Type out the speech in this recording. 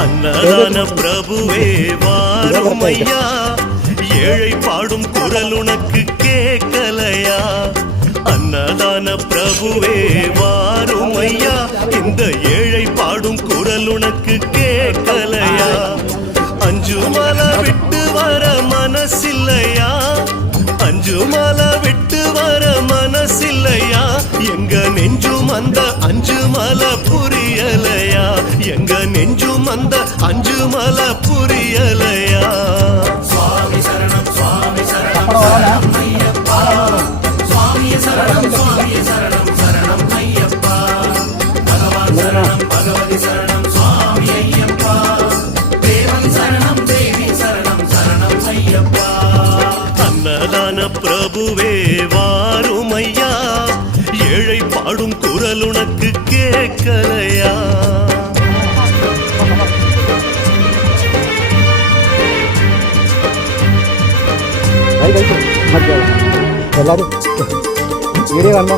அன்னதான பிரபுவே வாருமையா, ஏழை பாடும் குரல் உனக்கு கேட்கலையா? அன்னதான பிரபுவே வாருமையா, இந்த ஏழை பாடும் குரல் உனக்கு கேட்கலையா? அஞ்சு மலை விட்டு வர மனசில்லையா? அஞ்சு மலை விட்டு வர மனசில்லையா? எங்க நெஞ்சும் அந்த அஞ்சு மலை புரியலையா? எங்க நெஞ்சும் அந்த அஞ்சு மலை புரியலையா? சுவாமி சரணம் சுவாமி சரணம் சரணம் ஐயப்பா, சுவாமி சரணம் சுவாமி சரணம் சரணம் ஐயப்பா, பகவான் சரணம் பகவதி சரணம் சுவாமி ஐயப்பா, தேவன் சரணம் தேவி சரணம் சரணம் ஐயப்பா. அன்னதான பிரபுவே வாருமையா, ஏழை பாடும் குரல் உனக்கு கேட்கலையா? எல்லாரும் வீடியோ காணுமா?